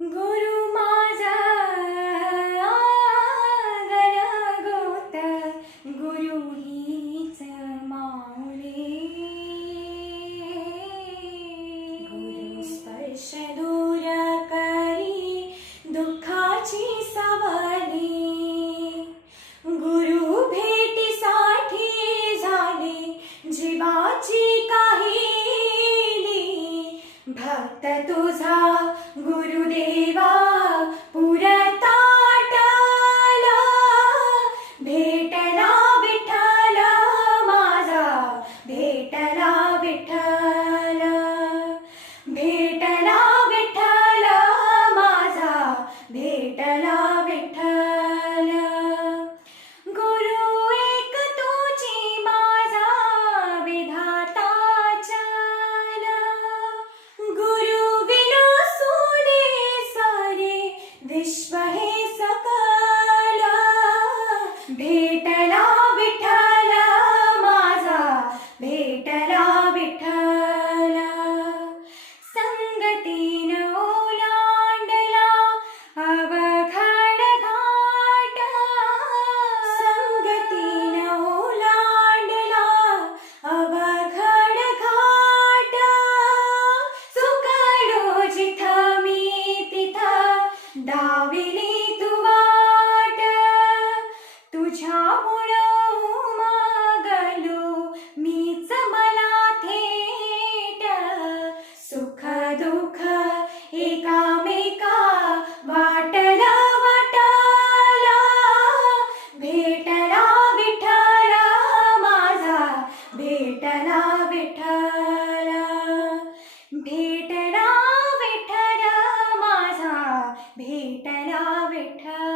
गुरु माझा गणगोत, गुरु हीच माऊली. गुरु स्पर्श दूर करी दुःखाची सावली, गुरु भेटीसाठी झाली जीवाची काहिली. भक्त तुझा गुरुदेवा पुरताटला, भेटला विठ्ठल माझा, भेटला विठ्ठल, भेटला विठ्ठल माझा, भेटला विठ्ठल. गुरु एक तुझी माझा विधाता चल, गुरु विना सोने सारे विश्व हे सकल. भेटला विठ्ठल माझा, भेटला विठ्ठल. संगतीन ओलांडला अवघड घाट, संगतीन ओलांडला अवघड घाट. चुकलो जिथं मी तिथं डाविली तू वाट, तुझ्यामुळं मागलो मीच मला थेट. सुख दुःख एकामेका वाटला वाटाला, भेटला विठ्ठल माझा, भेटला विठ्ठल, भेटला विठ्ठल माझा, भेटला विठ्ठल.